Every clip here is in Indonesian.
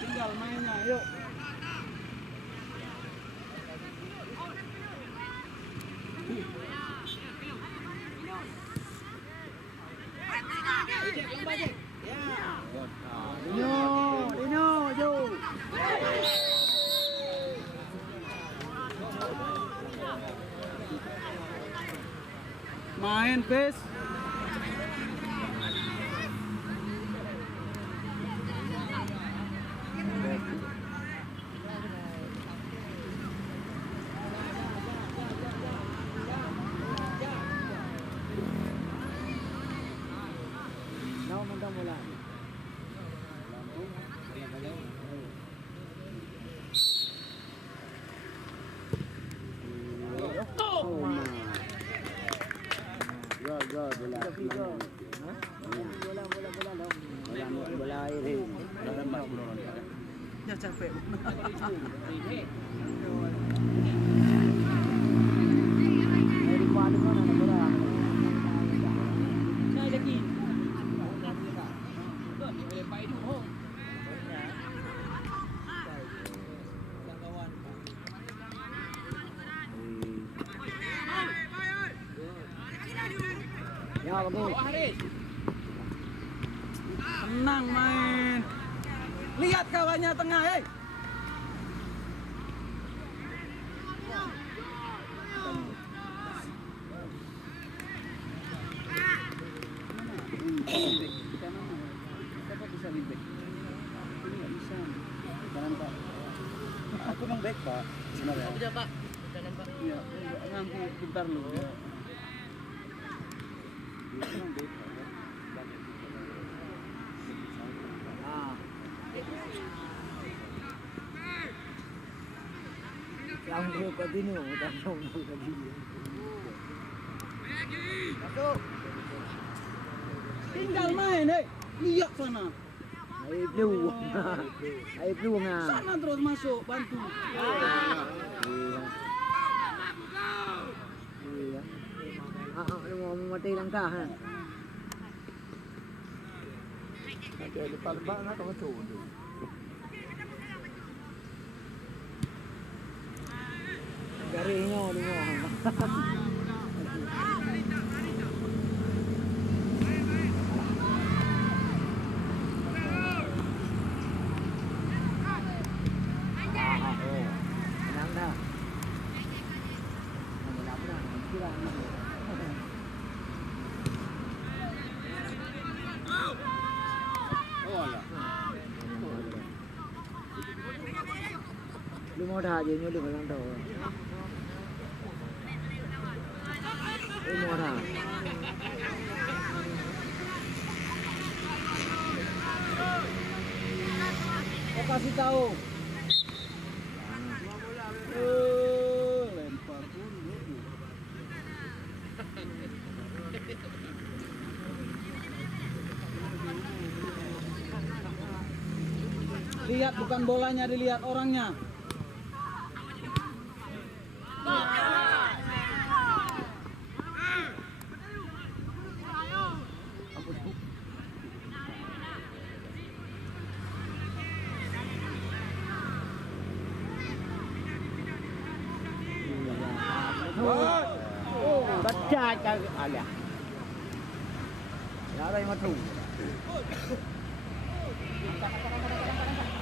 tinggal mainnya, yuk. Dino, Jo. Main, Pes. Mula. Bola air. Ya capek. Dari padu mana bola? Saya lagi. Ya bagus. Tenang main. Lihat kawannya tengah, hei. Siapa bisa libek? Ini nggak bisa. Jangan Pak. Aku memang baik Pak. Sebenarnya. Bisa Pak. Jangan Pak. Iya. Nanti bentar lu. Ya. Memang baik Pak. Lampu ke Dino, udah lampu ke Dino. Masuk. Tinggal main, hei. Lihat sana. Ayo blue. Ayo blue ngah. Sana terus masuk, bantu. Iya. Lu mau mati langkah ha. Ada lepas-lepas nak masuk tu. Garingnya dengar. Menang dah. Menang. Kira. Oh lah. Lu mau dah je, lu menang dah. Ini orang. Saya kasih tahu. Lempar pun. Lihat bukan bolanya, dilihat orangnya. Baca cari alia. Ya ada yang matu.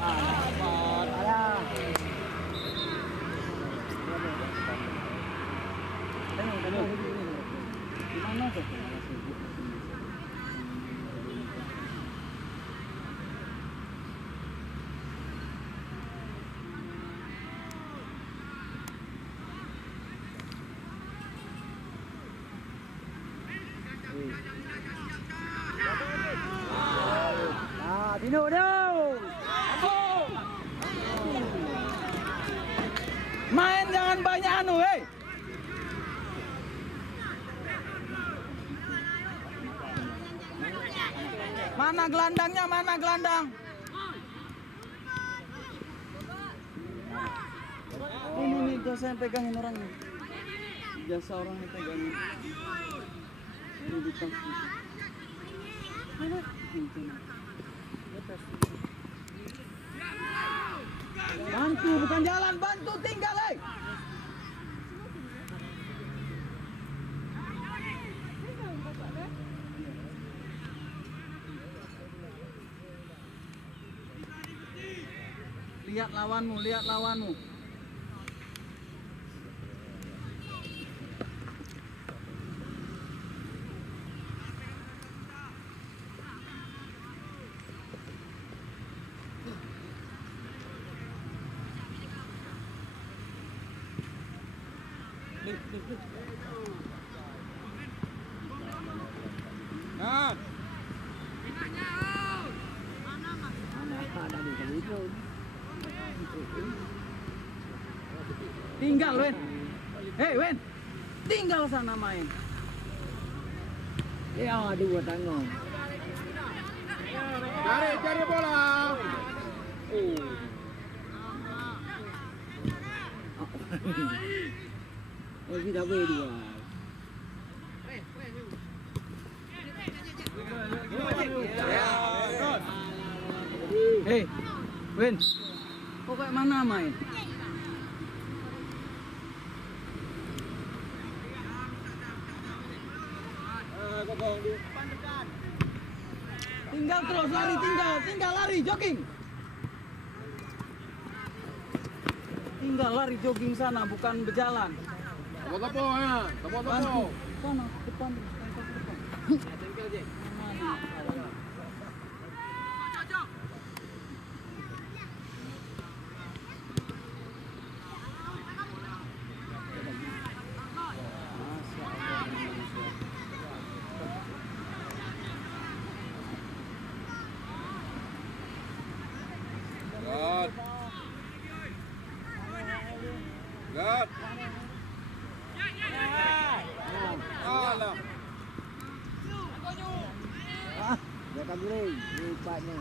Alah. Di mana tu? Dino dah. Main jangan banyak anu, hei. Mana gelandangnya? Mana gelandang? Ini nih jasa yang pegangin orang nih. Jasa orang yang pegangin. Ini di tas. Mana? Ini. Atas. Bantu bukan jalan, bantu tinggal, Lihat lawanmu, lihat lawanmu. Nah. Tinggal, Wen. Hei, Wen. Tinggal sana main. Ya, dua tangan. Cari bola. Oh, kita berdua. Hei, Wen. Kok kayak mana main? Tinggal terus lari, tinggal lari, jogging. Tinggal lari jogging sana, bukan berjalan. Topo ya, topo. Sana, depan. God. Alah. Jangan boleh lipatnya.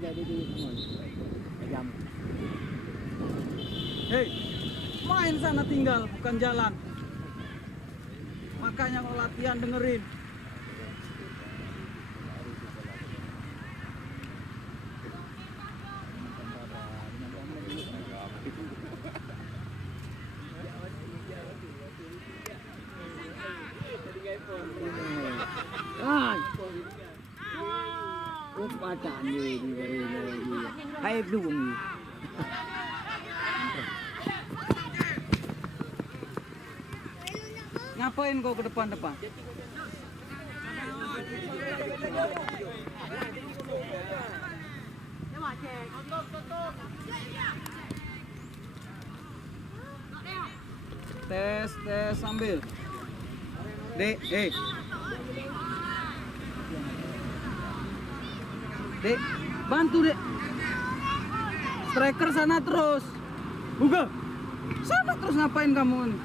Jadi di jam. Hei, main sana tinggal, bukan jalan. Makanya kalau latihan dengerin. Bacaan ni hai belum. Ngapain kau ke depan-depan? Tes sambil. Dek, Dek, bantu Dek. Striker sana terus. Buka. Sana terus ngapain kamu ini?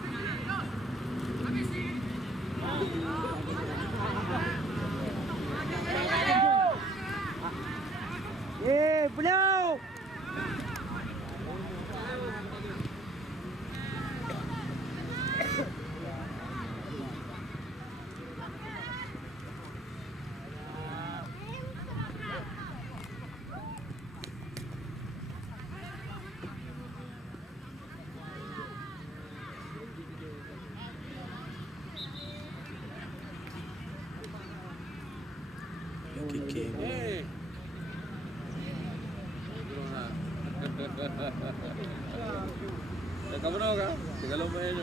Belum. Kamu tahu kan? Tiga lomba ini.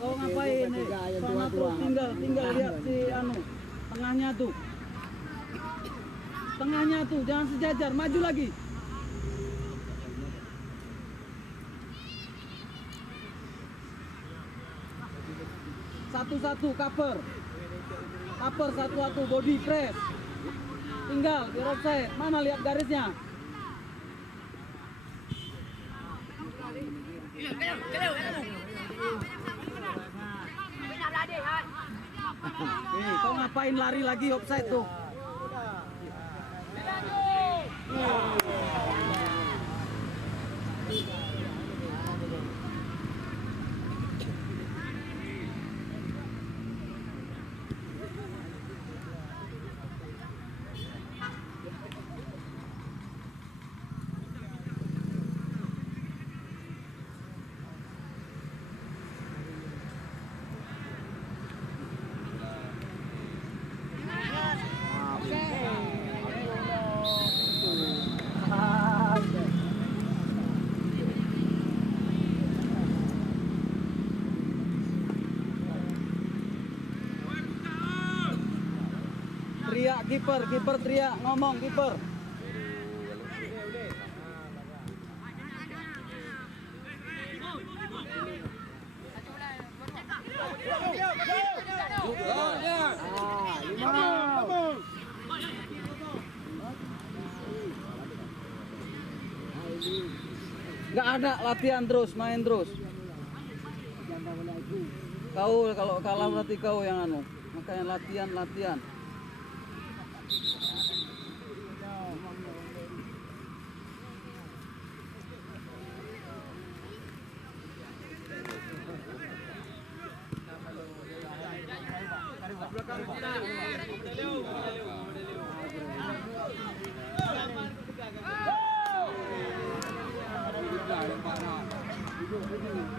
Oh ngapain nih? Sana tuh tinggal lihat si anu tengahnya tuh. Tengahnya tuh jangan sejajar, maju lagi. Satu-satu cover satu-satu body press. Tinggal di offside. Mana lihat garisnya? Kau ngapain lari lagi offside tuh? Teriak kiper teriak, ngomong kiper. Nggak ada, latihan terus, main terus. Kau kalau kalah berarti kau yang anu. Makanya latihan.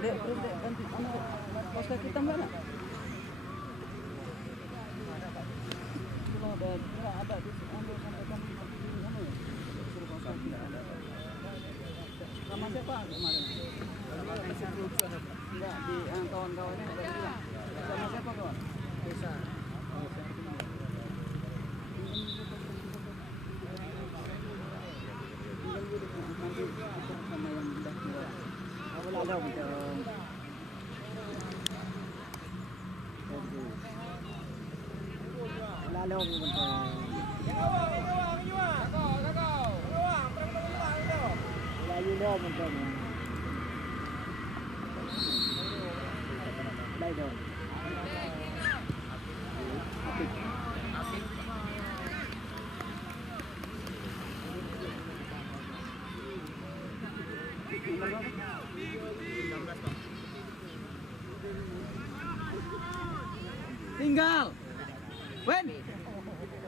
Dek, ganti pas kaki tambah nak. Kalau ada di ambil sampai kamu suruh pas kaki ada. Sama siapa kemarin? Enggak, di kawan-kawannya ada bilang. Sama siapa kawan? Desa. Sama yang udah tua. Ada macam lalong tinggal, Wen,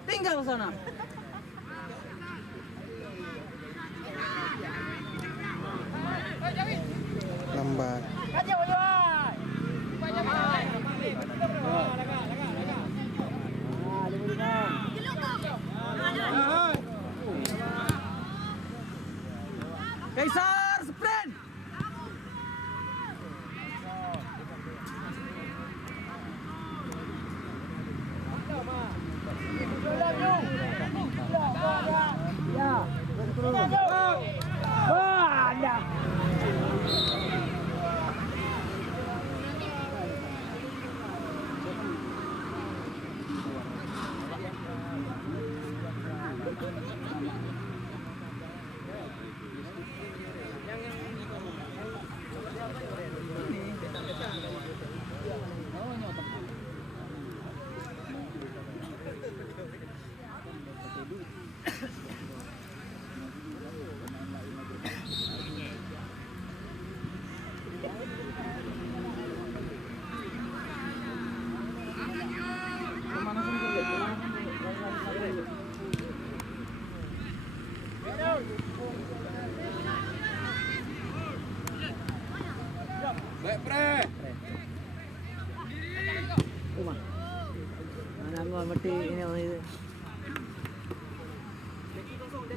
tinggal sana. Lambat. Kaisar sprint. Baik, Pre. Mana gua mati ini itu.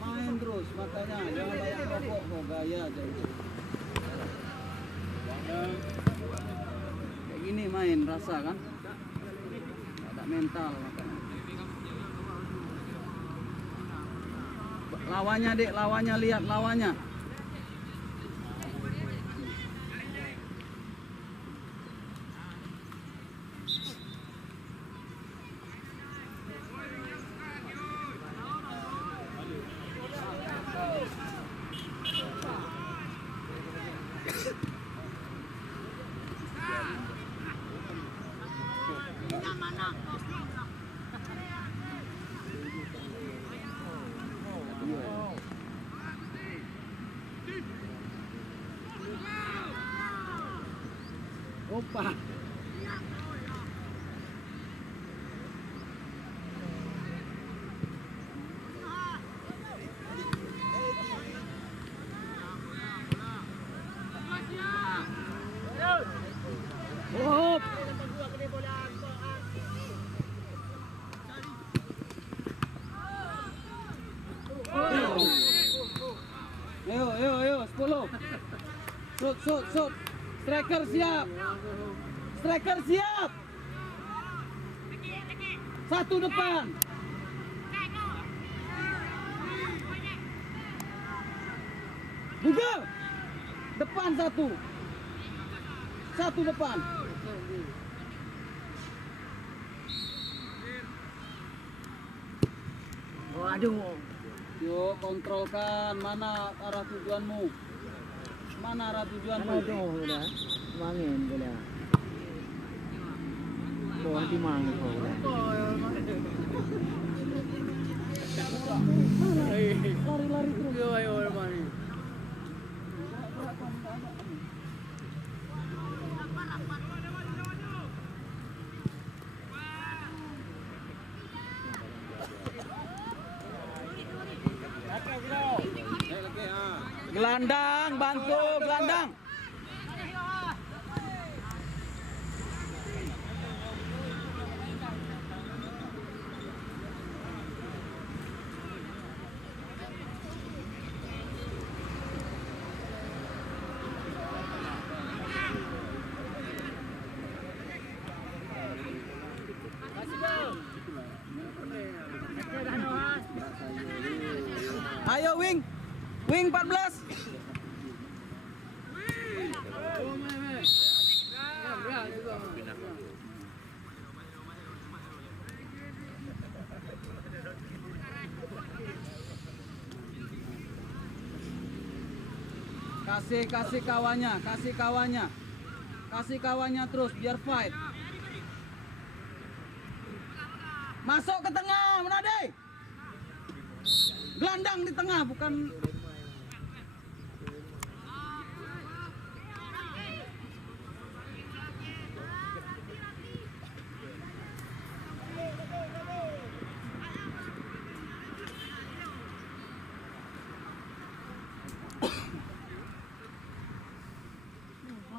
Main terus, makanya jangan banyak rokok, kok gaya aja itu. Kayak gini main, rasa kan? Ada mental makanya. Lawannya dek, lawannya lihat lawannya. Lompat. Oh. Ayo, 10. Shoot. Striker siap. Satu depan. Buka. Depan satu. Satu depan. Waduh. Yuk, kontrolkan mana arah tujuanmu. Mana arah tujuanmu? Aduh, udah. Mangin udah. Bawa di mangin udah. Lari-lari terus. Ayo, mari. Gelandang, bantu gelandang. Ayo wing 14. Kasih kawannya terus biar fight. Masuk ke tengah, Menade. Gelandang di tengah, bukan.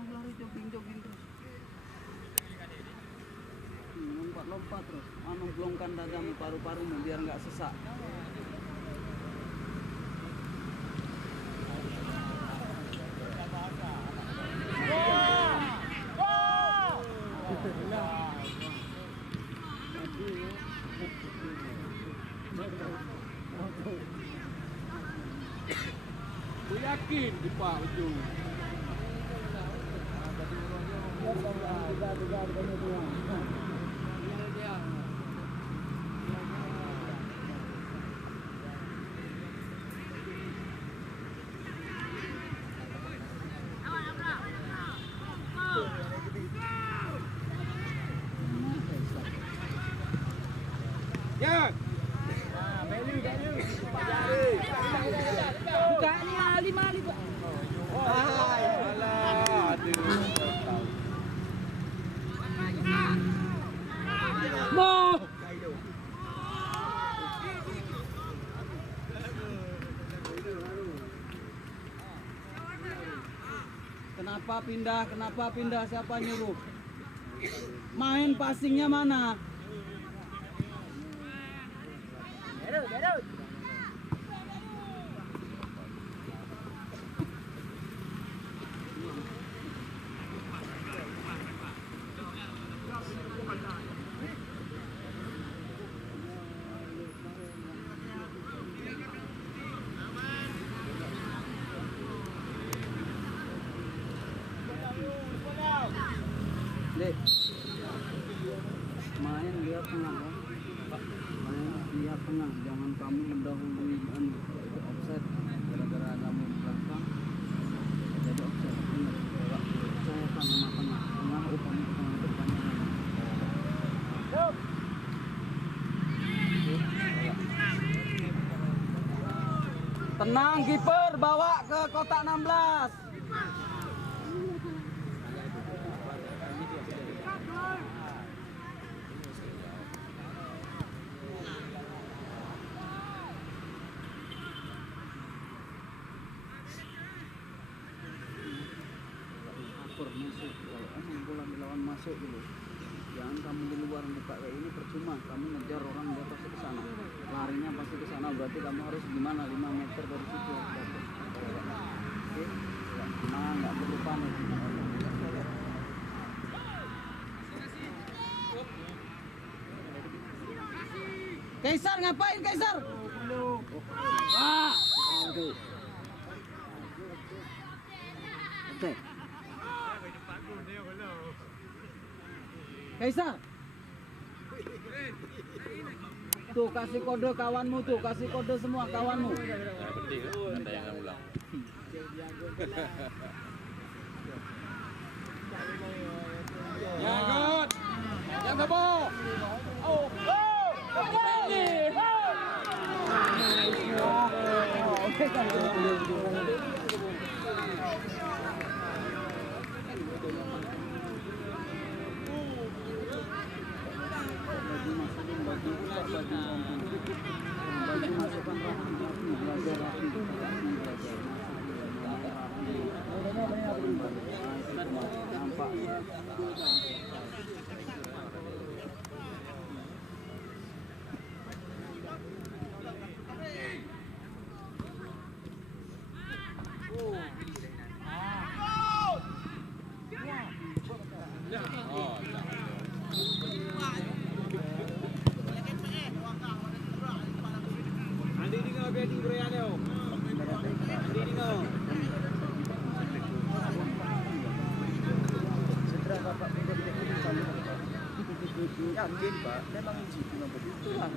Lari jogging terus. Lompat terus. Gelongkan dadamu, paru-parumu biar nggak sesak. Aku yakin di Pak ujung. Ya. Bukanya 5 Pak. Kenapa pindah? Siapa nyuruh? Main passingnya mana? Dek, main dia tengah ya. Main dia tengah, jangan kamu mendahului itu offset gara-gara kamu belakang jadi offset. Ingat, saya kan tengah kamu ke tengah depannya. Tenang kiper, bawa ke kotak 16. masuk dulu. Jangan kamu di luar buka kayak ini percuma. Kamu ngejar orang dia pasti ke sana. Larinya pasti ke sana. Berarti kamu harus gimana 5 meter dari situ. Oke. Nah, nggak perlu panik. Kaisar ngapain Kaisar? Wah. Aduh. Oke. Kaisar. Tuh kasih kode kawanmu tuh, kasih kode semua kawanmu. Nah, penting kan? Ada yang ulang. Ya, good. Yang sabo. Oh, yakin Pak, memang izin begitu lah.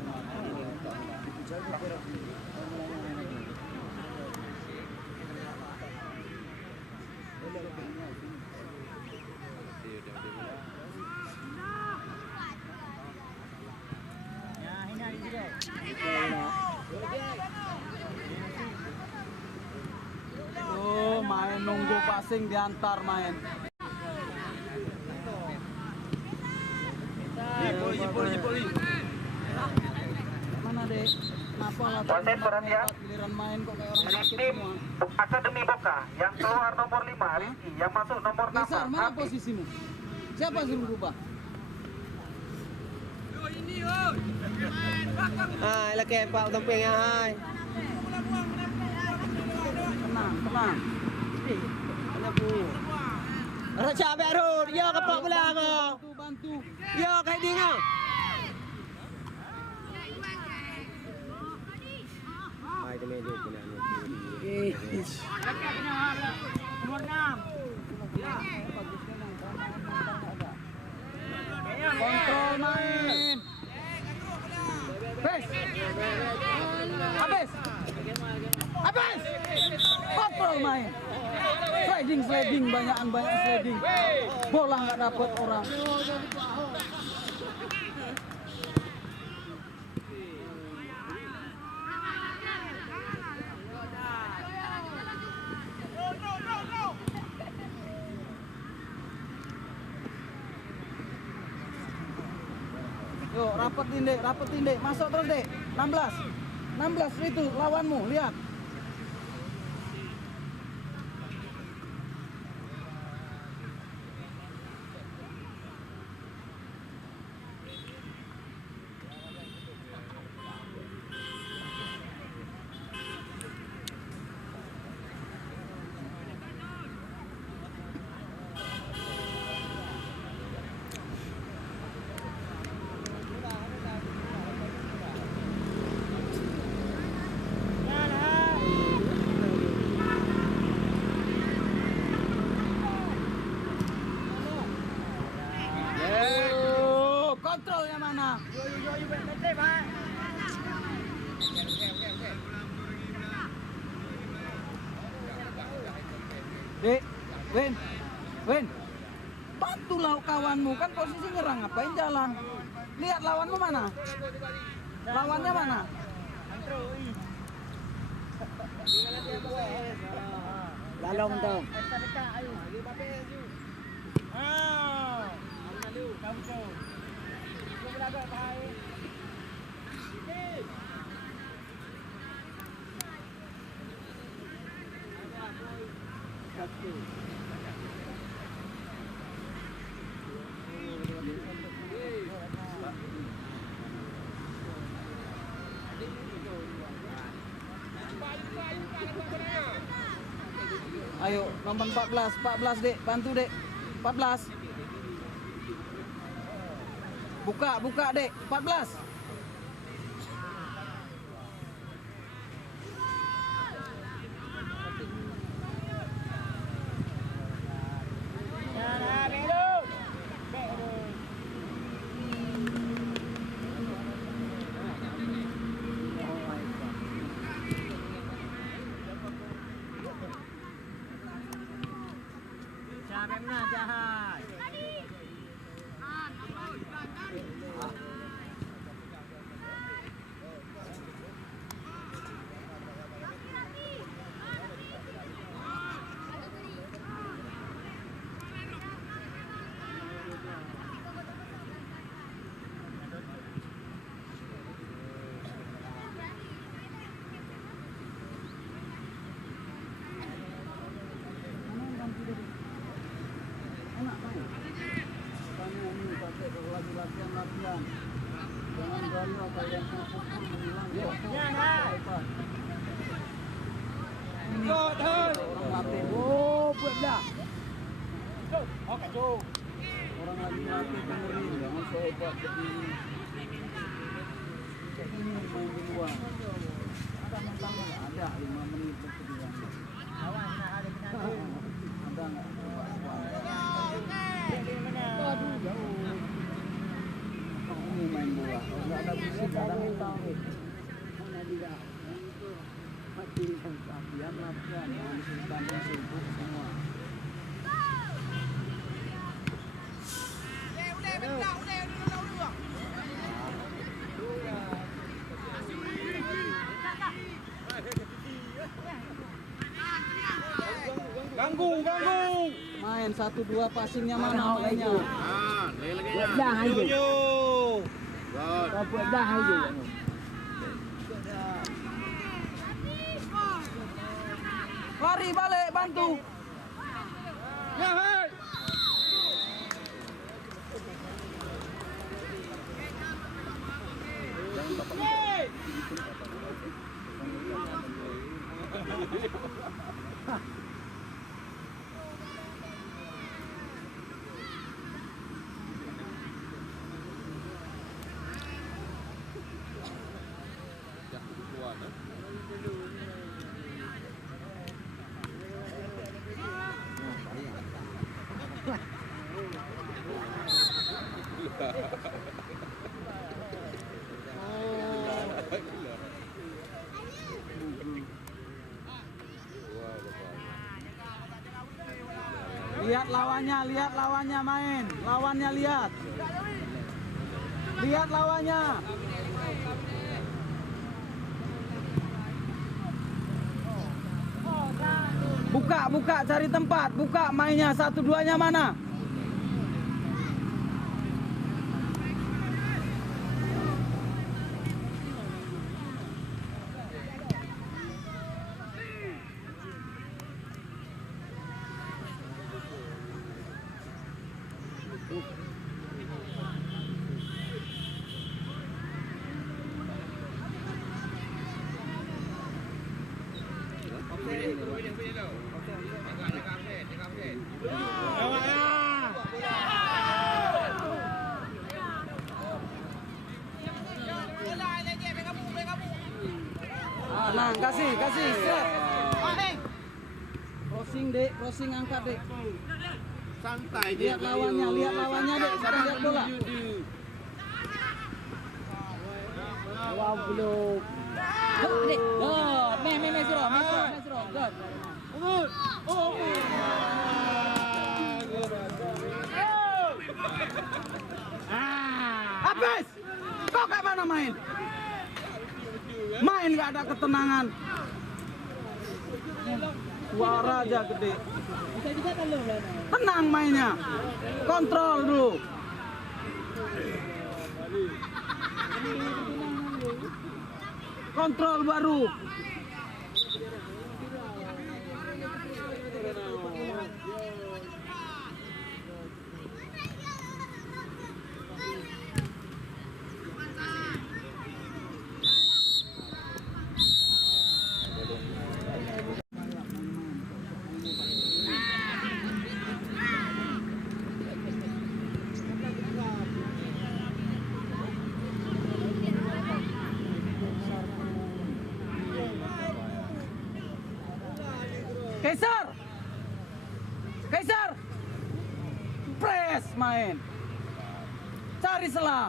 Oh, main nunggu passing diantar main. Jepoli. Mana dek? Kenapa lah? Wasit perhatian. Giliran main kok kayak orang sakit Tim semua. Akademi Boka yang keluar nomor 5 Rizky, yang masuk nomor 6 Kaisar, mana Hati. posisimu? Siapa suruh berubah? Hai, laki Pak Tamping ya, hai. Tenang. Kenapa? Raja Berud, yo kepak bola ko. Bantu. Yo kayak dia ngau. Hai, kami dia kena ni. Nomor 6. Ya, bagusnya nang ada. Kontrol main. Habis. Kontrol main. Sliding, banyak sliding. Bola nggak dapat orang. Yo, rapetin dek, masuk terus dek. 16 itu lawanmu, lihat. Kontrolnya mana? Dek, Win, bantulah kawanmu, kan posisi nyerang, ngapain jalan? Lihat lawanmu mana? Lawannya mana? Lalong tu. Nomor 14 dek, bantu dek. 14. Buka dek, 14. Latihan. Jangan berani kalian orang latih. Oh, buat dah. Oke, orang lagi latih dengerin, jangan so hebat begini. Ini main di luar. Ada 5 menit berkejuan. Ada nggak? Aduh, jauh. Ini main bola, nggak ada fisik, ada mental. Mana dia? Mati latihan, yang sibuk semua. Ganggu. Main 1-2 passingnya mana mainnya? Dah aja. Buat dah aja. Lari balik, bantu. Ya, hai. Lihat lawannya main. Lawannya lihat. Lihat lawannya. Buka, cari tempat. Buka mainnya, 1-2-nya mana? Nah, kasih. Crossing angkat dek. Santai Lihat lawannya dek. Lihat bola. Wow, belum. Dek. God. Mesro. God. Habis. Kok kayak mana main? Main nggak ada ketenangan. Suara aja gede. Tenang mainnya. Kontrol dulu. Kontrol baru. Kaisar! Kaisar! Press main. Cari celah.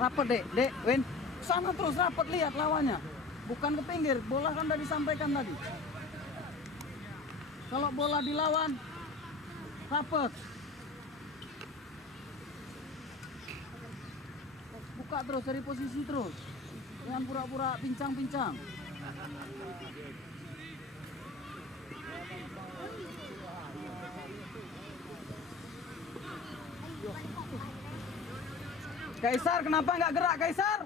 Rapat dek, Win. Sana terus rapat, lihat lawannya. Bukan ke pinggir, bola kan udah disampaikan tadi. Kalau bola dilawan, rapat. Buka terus dari posisi terus. Jangan pura-pura pincang-pincang. Kaisar, kenapa nggak gerak Kaisar?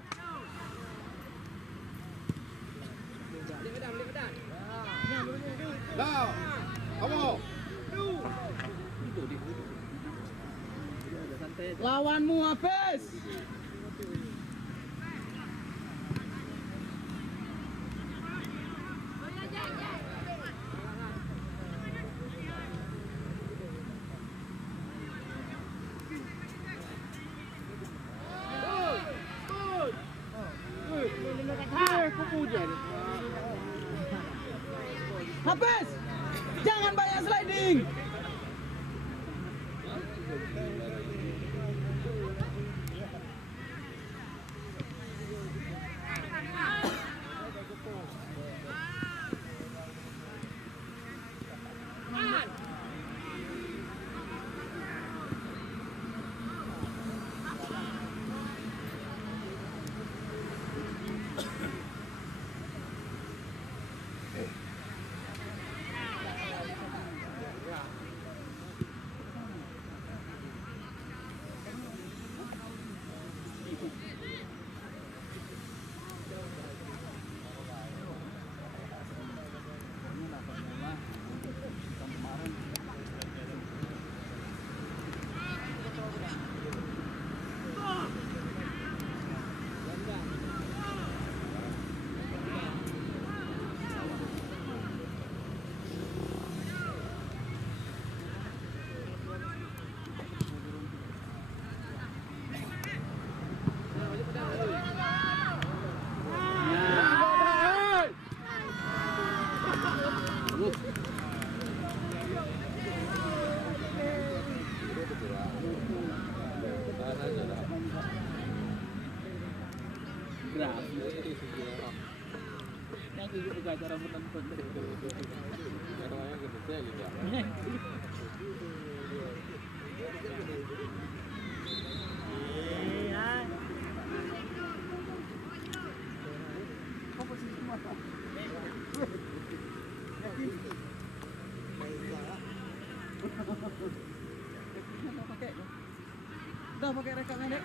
Now, kamu. Lawanmu habis. Habis. Jangan banyak sliding. Cara menonton dari Caranya gede juga. Udah pakai rekamnya dek.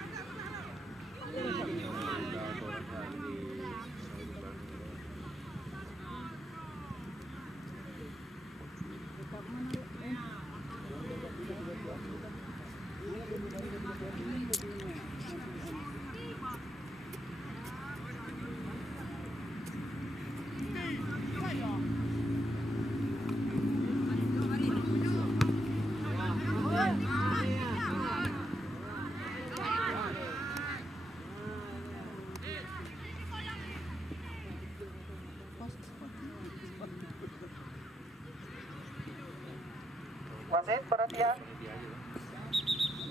Wasit perhatian.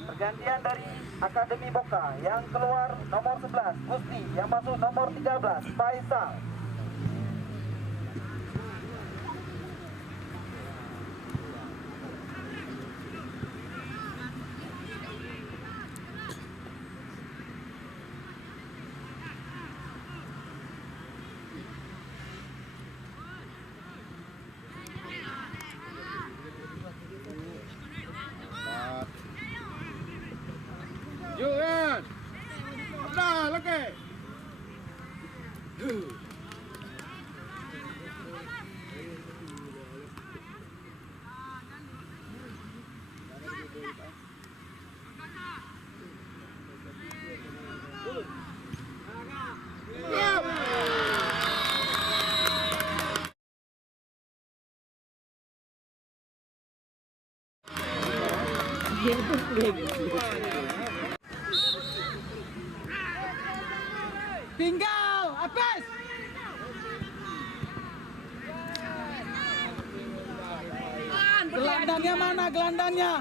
Pergantian dari Akademi Boka yang keluar nomor 11 Gusti, yang masuk nomor 13 Faisal. Yuk, Abdal, oke. Tinggal, Apes. Gelandangnya mana gelandangnya?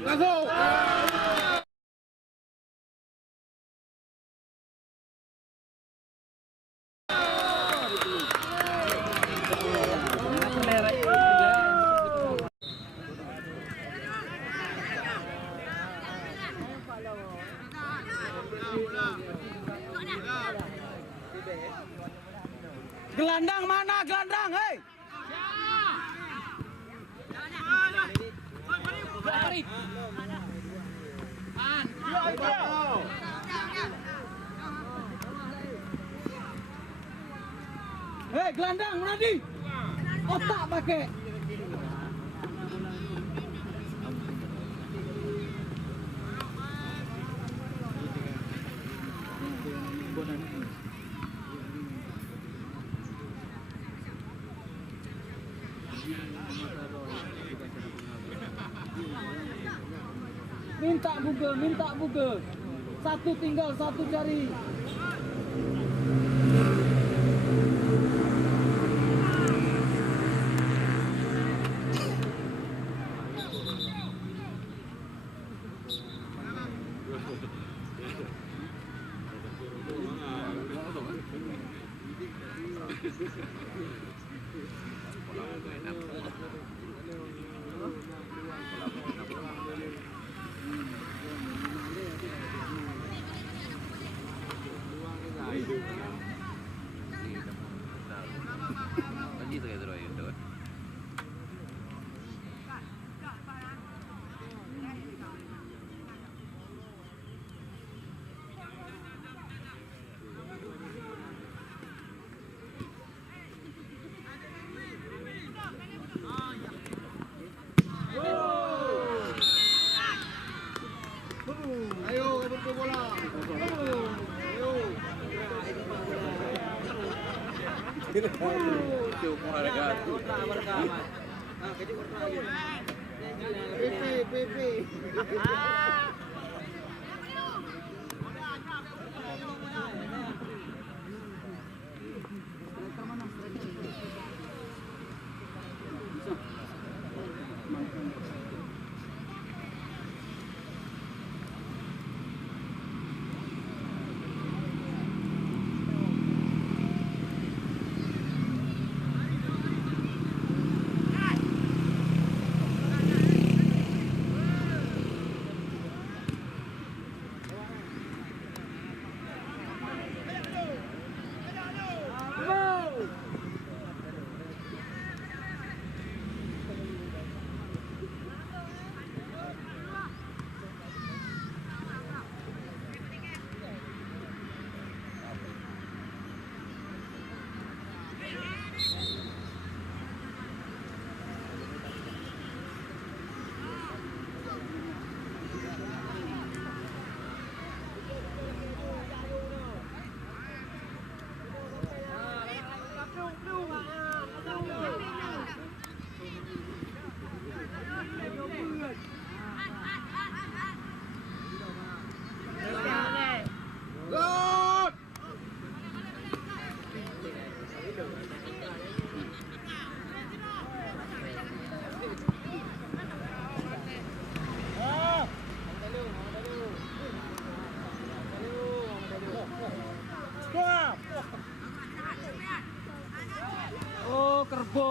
Masuk. Gelandang mana gelandang, hei? Hei, gelandang Munadi. Otak pakai. Minta buge. Satu tinggal, satu cari.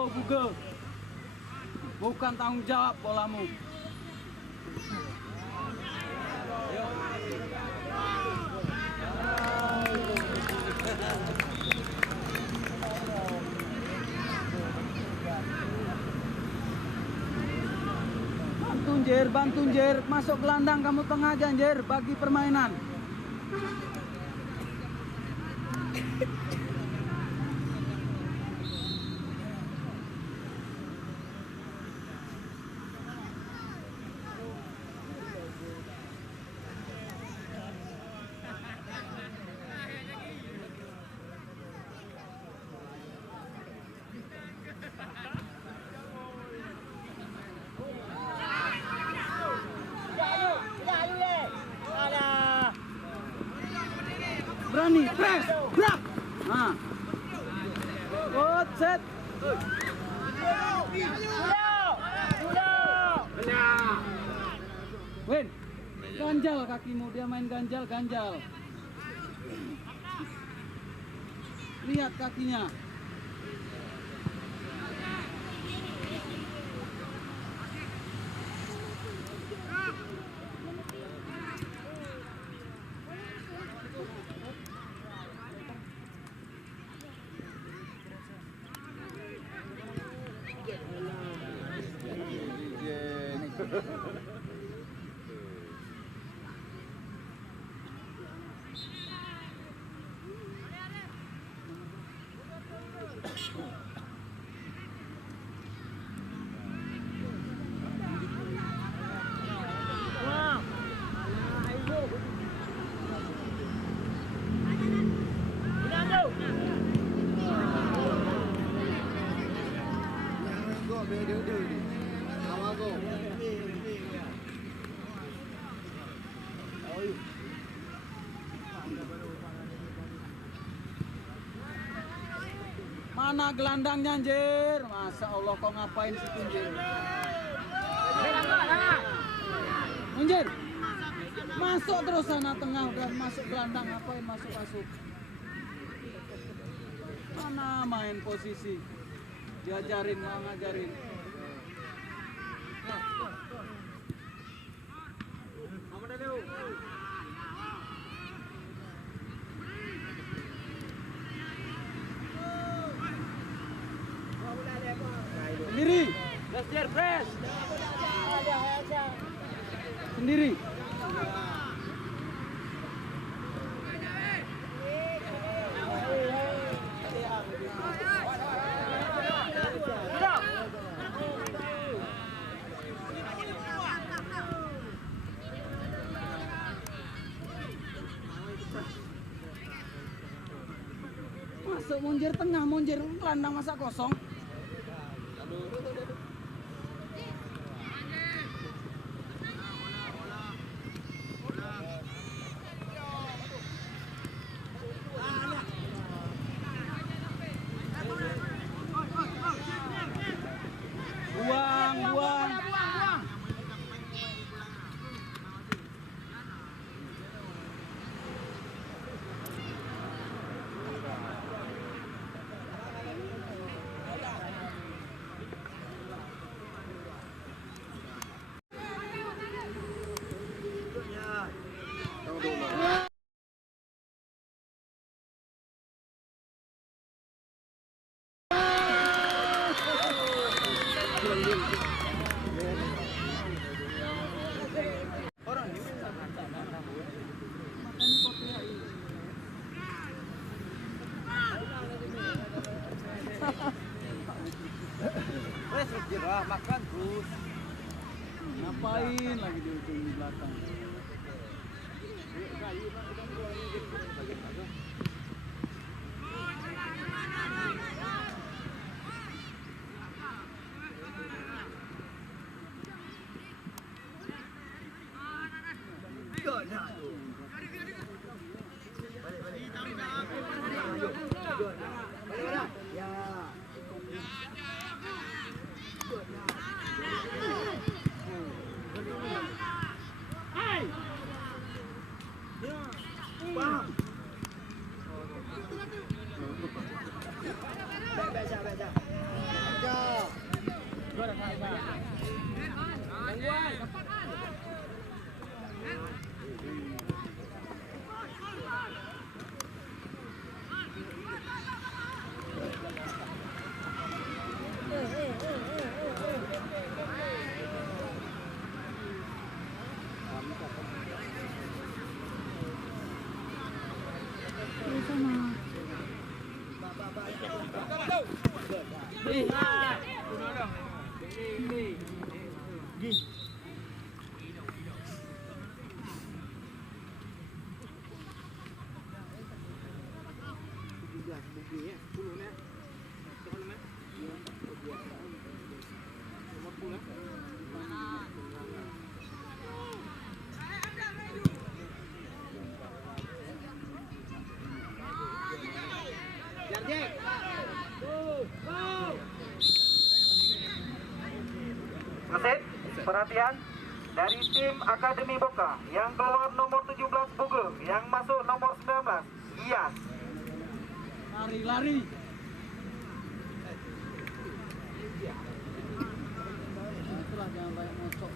Google. Bukan tanggung jawab bolamu. Bantu Jer, masuk gelandang kamu tengah aja Jer, bagi permainan. Berani, press, grab. Nah. Good, set. Win. Ganjal kakimu, dia main ganjal. Lihat kakinya. Mana gelandangnya Jer? Masa Allah kau ngapain situ Jer? Munjir. Masuk terus sana tengah, udah masuk gelandang, ngapain masuk. Mana main posisi? Diajarin, mau ngajarin. Sendiri. Sendiri. Masuk Munjir tengah, Munjir gelandang masa kosong. Buang. Makan terus. Ngapain lagi di ujung di belakang? Wasit, perhatian. Dari tim Akademi Boka yang keluar nomor 17 Bugel, yang masuk nomor 19 Iyas. Lari. Itulah jangan banyak ngocok.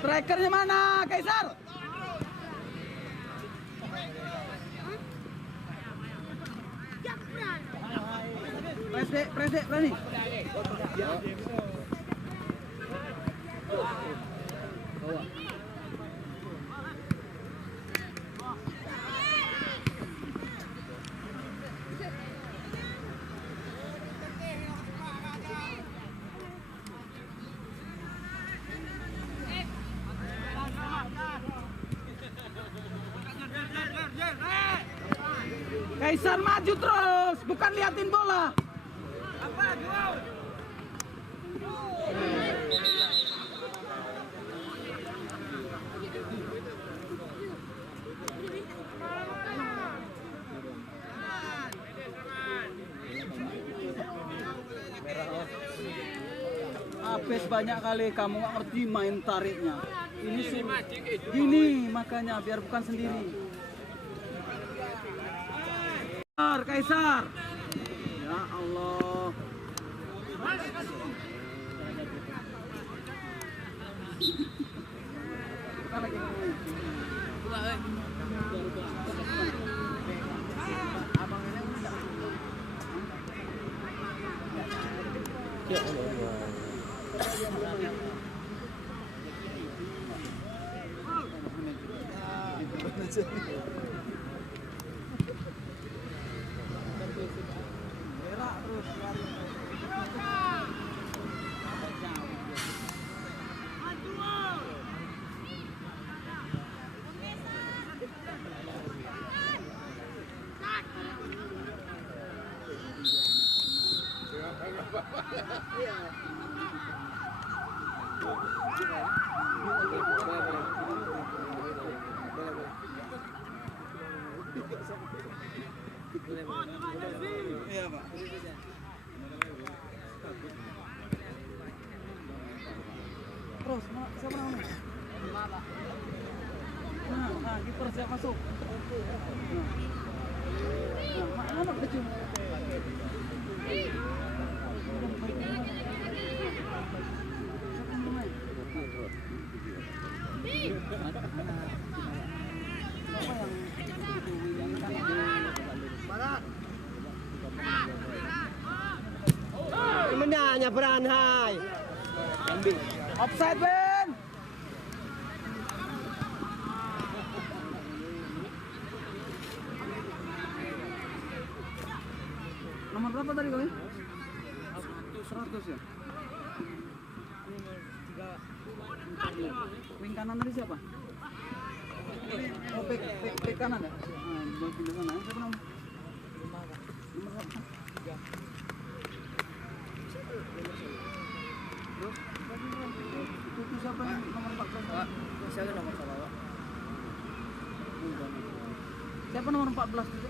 Strikernya mana, Kaisar? Press dek, berani. Kaisar maju terus, bukan liatin bola. Apes banyak kali kamu nggak ngerti main tariknya. Ini sih gini makanya biar bukan sendiri. Kaisar. Ya Allah. Iya, Pak. Terus, siapa namanya? Nah, kiper siap masuk. Nah. Menanya peran hai. Offside Ben. Nomor berapa tadi kali? 100 ya? Wing kanan tadi siapa? Oh, back kanan ya? Back pindah sana. Siapa nomor? Nomor berapa? 3. Terus? Itu siapa yang nomor 14? Siapa nomor sama? Siapa nomor 14 itu?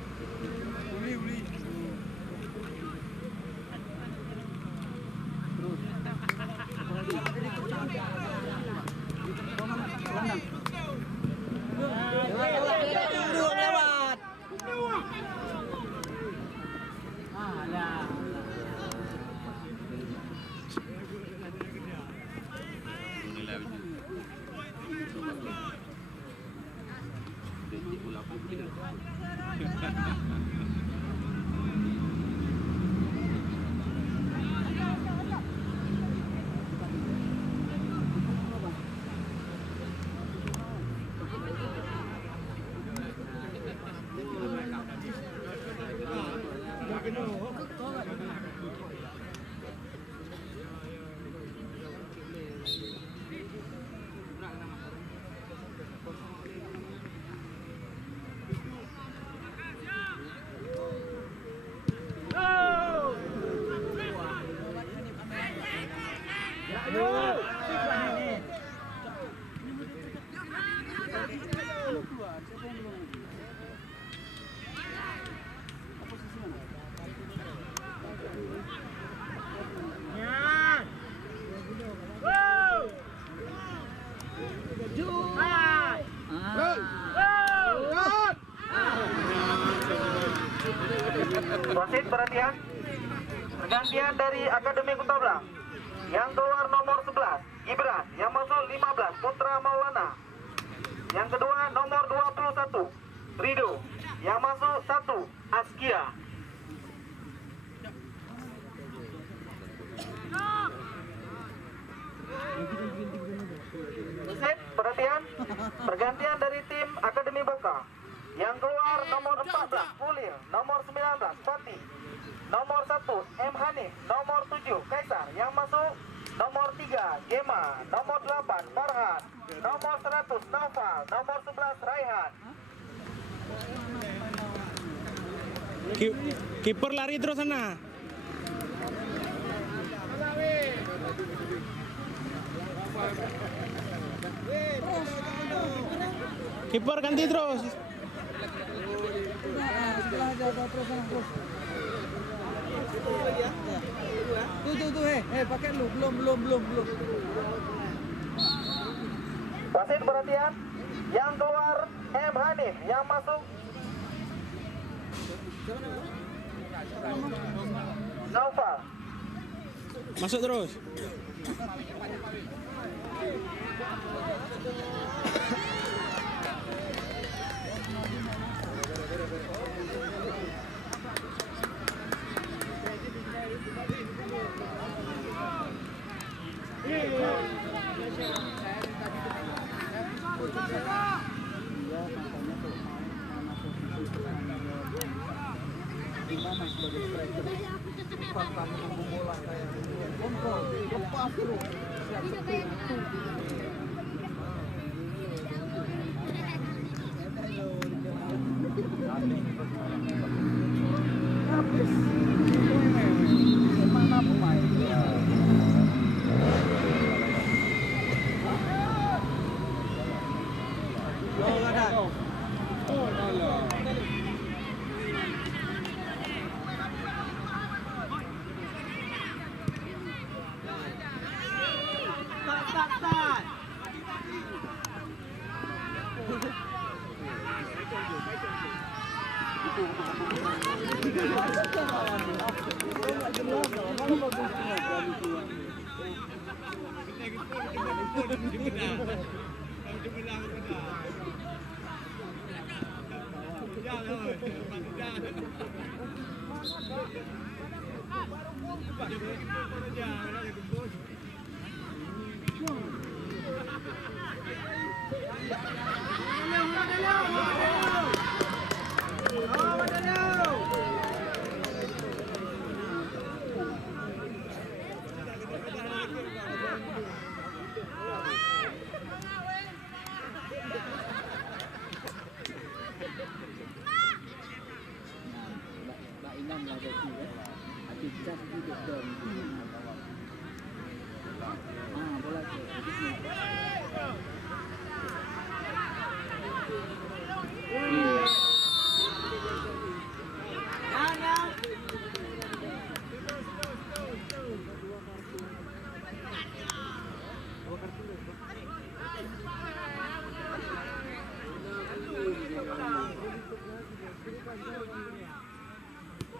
Uli. Lewat. Wasit perhatian. Pergantian dari Akademi Kota Blang. Yang keluar nomor 11 Gibran, yang masuk 15 Putra Maulana. Yang kedua nomor 21 Rido, yang masuk 1 Askia. Wasit perhatian. Pergantian dari tim Akademi Boka. Yang keluar nomor 14 Fulil, nomor 19 Fatih, nomor 1 M Hanif, nomor 7 Kaisar, yang masuk nomor 3 Gema, nomor 8 Farhan, nomor 100 Naufal, nomor 11 Raihan. Kiper lari terus sana. Kiper ganti terus. Setelah jaga terus. Tuh, pakai lu, belum. Wasit perhatian. Yang keluar M Hanif, yang masuk Naufal. Masuk terus. Gimana sebagai striker? Cepat kamu nunggu bola kayak kontrol, lepas terus, siap seperti itu. Habis, mana pemain?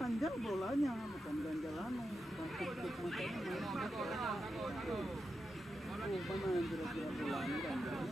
Panjang bolanya, bukan ganjalan, bukan tuk-tuk matanya. Oh, mana yang kira-kira bolanya ganjalan?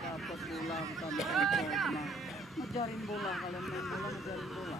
Dapat bola, bukan ngejarin bola. Kalian main bola, ngejarin bola.